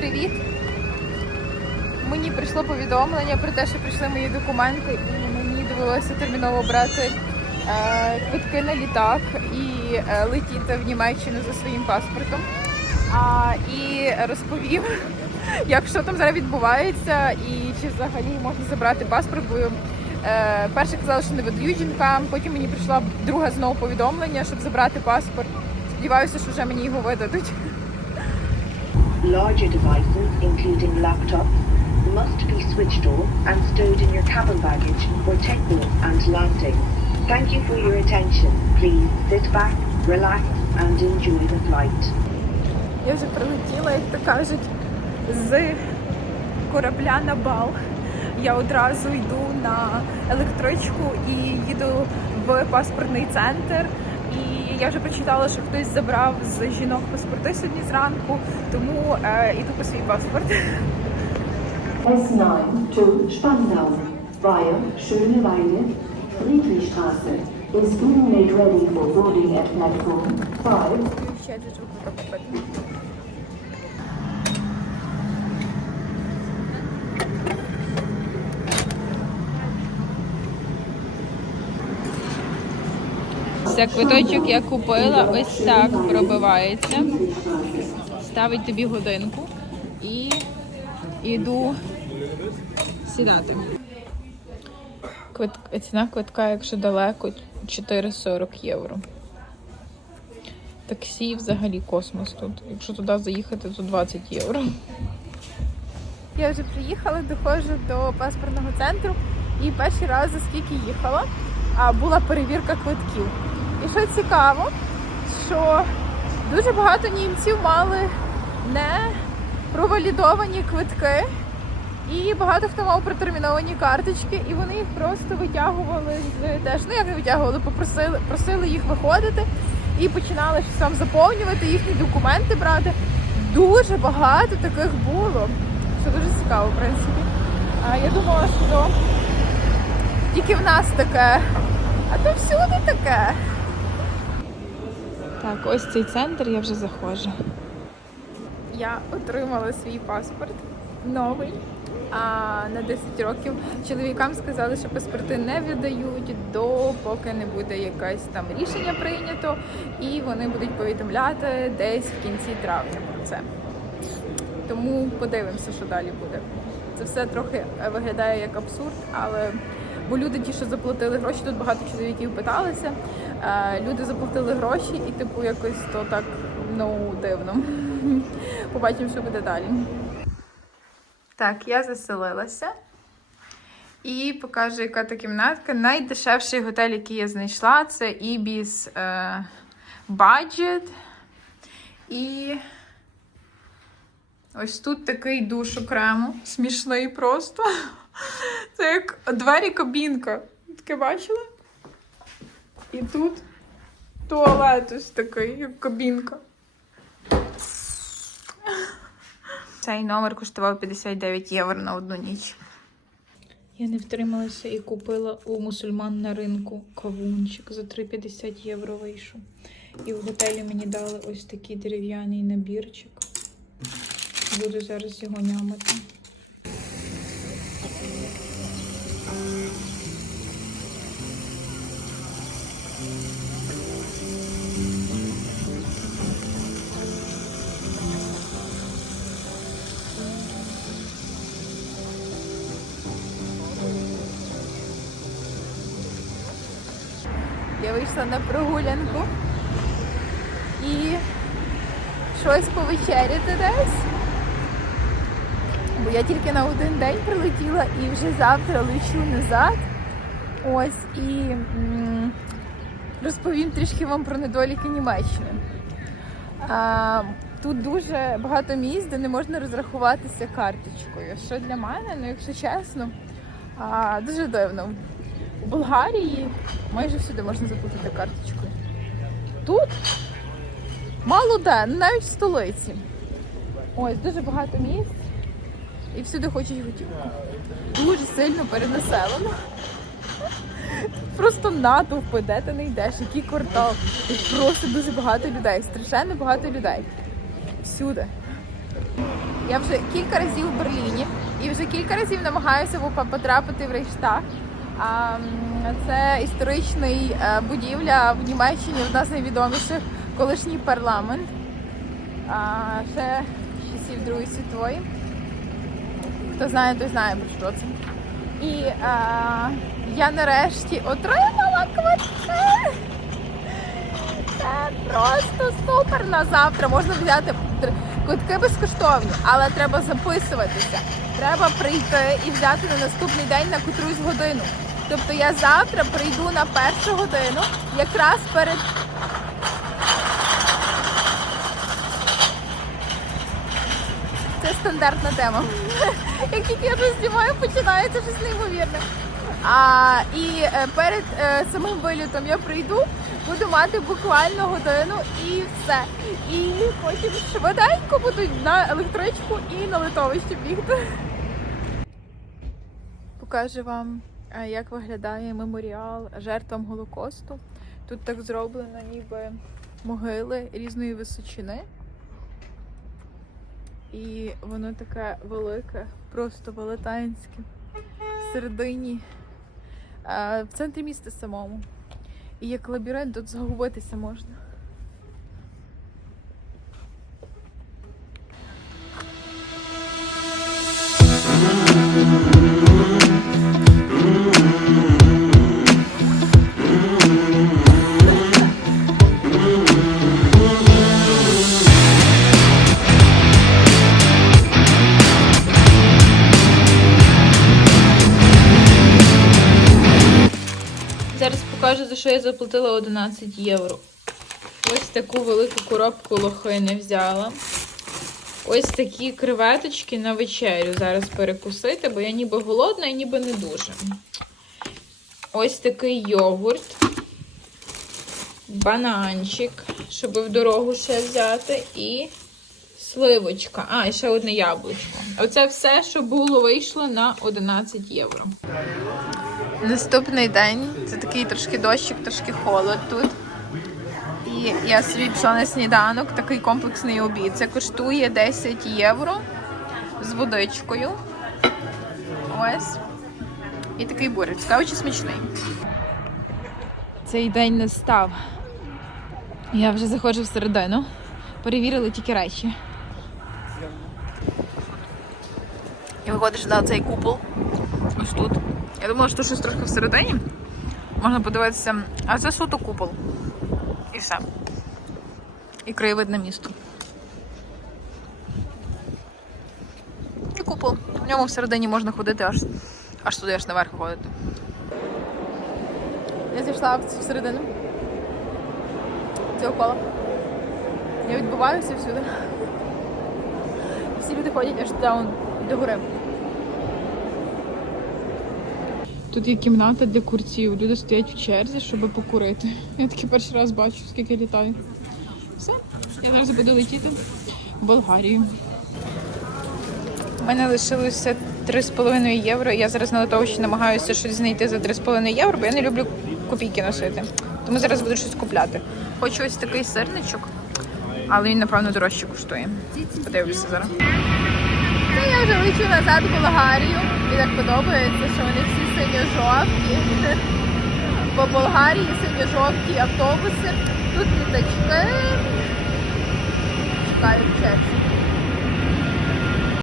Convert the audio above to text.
привіт! Мені прийшло повідомлення про те, що прийшли мої документи, і мені довелося терміново брати е, квитки на літак і е, летіти в Німеччину за своїм паспортом. А, і розповім, як що там зараз відбувається, і чи взагалі можна забрати паспорт. Бо е, перше казали, що не видають жінкам, потім мені прийшло друге знову повідомлення, щоб забрати паспорт. Сподіваюся, що вже мені його видадуть. Larger devices, including laptops, must be switched off and stowed in your cabin baggage for takeoff and landing. Thank you for your attention. Please sit back, relax and enjoy the flight. Я вже прилетіла, як то кажуть, з корабля на бал. Я одразу йду на електричку і їду в паспортний центр. І я вже прочитала, що хтось забрав з жінок паспорти сьогодні зранку, тому е, йду по свій паспорт. S9 to Spandau via Schöneweide, Friedrichstraße is being made ready for boarding at platform 5 Ще тут Це квиточок я купила, ось так пробивається. Ставить тобі годинку і йду сідати. Квит... Ціна квитка, якщо далеко, 4,40 євро. Таксі взагалі космос тут. Якщо туди заїхати, то 20 євро. Я вже приїхала, доходжу до паспортного центру і перший раз за скільки їхала, була перевірка квитків. Що цікаво, що дуже багато німців мали не провалідовані квитки, і багато хто мав протерміновані карточки, і вони їх просто витягували теж, ну як не витягували, попросили просили їх виходити і починали там заповнювати, їхні документи брати. Дуже багато таких було. Що дуже цікаво, в принципі. А я думала, що тільки в нас таке, а то всюди таке. Так, ось цей центр я вже заходжу. Я отримала свій паспорт новий а, на 10 років. Чоловікам сказали, що паспорти не віддають, допоки не буде якесь там рішення прийнято, і вони будуть повідомляти десь в кінці травня про це. Тому подивимося, що далі буде. Це все трохи виглядає як абсурд, але бо люди, ті, що заплатили гроші, тут багато чоловіків питалися. е, Люди заплатили гроші, і типу якось то так ну дивно. Побачимо, що буде далі. Так, я заселилася. І покажу, яка та кімнатка. Найдешевший готель, який я знайшла, це Ibis е, Budget. І ось тут такий душ окремо. Смішний просто. Це як двері кабінка. Таке бачили? І тут туалет ось такий, як кабінка. Цей номер коштував 59 євро на одну ніч. Я не втрималася і купила у мусульман на ринку кавунчик за 3,50 євро вийшов. І в готелі мені дали ось такий дерев'яний набірчик. Буду зараз його нямати. Вийшла на прогулянку і щось повечеряти десь. Бо я тільки на один день прилетіла і вже завтра лечу назад. Ось і розповім трішки вам про недоліки Німеччини. А, тут дуже багато місць, де не можна розрахуватися карточкою. Що для мене, ну якщо чесно, а, дуже дивно. У Болгарії майже всюди можна заплатити карточкою. Тут мало де, навіть в столиці. Ось дуже багато місць. І всюди хочуть готівку. Дуже сильно перенаселено. Просто натовпи, де ти не йдеш, який квартал. Тут просто дуже багато людей, страшенно багато людей. Всюди. Я вже кілька разів в Берліні і вже кілька разів намагаюся потрапити в Рейхстаг. А, Це історичний е, будівля в Німеччині, одна з найвідоміших, колишній парламент. Ще часів Другої світової. Хто знає, той знає про що це. І е, я нарешті отримала квитки. Це просто супер на завтра. Можна взяти квитки безкоштовні, але треба записуватися. Треба прийти і взяти на наступний день на котрусь годину. Тобто я завтра прийду на першу годину, якраз перед. Це стандартна тема. Як тільки я щось знімаю, починається щось неймовірне. А, і е, перед е, самим вилітом я прийду, буду мати буквально годину і все. І потім швиденько буду на електричку і на литовище бігти. Покажу вам, е, як виглядає меморіал жертвам Голокосту. Тут так зроблено, ніби могили різної височини. І воно таке велике, просто велетенське. Всередині, е, в центрі міста самому. І як лабіринт тут загубитися можна. Покажу, за що я заплатила 11 євро. Ось таку велику коробку лохини взяла. Ось такі креветочки на вечерю. Зараз перекусити, бо я ніби голодна і ніби не дуже. Ось такий йогурт. Бананчик, щоб в дорогу ще взяти. І сливочка. А, і ще одне яблучко. Оце все, що було, вийшло на 11 євро. Наступний день це такий трошки дощик, трошки холод тут. І я собі пішла на сніданок, такий комплексний обід. Це коштує 10 євро з водичкою. Ось. І такий бурик. Цікавий смачний. Цей день настав. Я вже заходжу всередину. Перевірили тільки речі. І виходиш на цей купол. Ось тут. Я думала, що щось трошки всередині. Можна подивитися. А це суто купол. І все. І краєвид на місто. І купол. В ньому всередині можна ходити аж, аж туди, аж наверх ходити. Я зайшла в середину цього кола. Я відбуваюся всюди. Всі люди ходять аж туди, до гори. Тут є кімната для курців. Люди стоять в черзі, щоб покурити. Я таки перший раз бачу, скільки літаю. Все, я зараз буду летіти в Болгарію. У мене лишилося 3,5 євро. Я зараз на литовищі намагаюся щось знайти за 3,5 євро, бо я не люблю копійки носити. Тому зараз буду щось купляти. Хочу ось такий сирничок, але він, напевно, дорожче коштує. Подивлюся зараз. Це я вже лечу назад в Болгарію. І так подобається, що вони всі синьо-жовті. По Болгарії синьо-жовті автобуси. Тут літачки. Чекаю в черзі.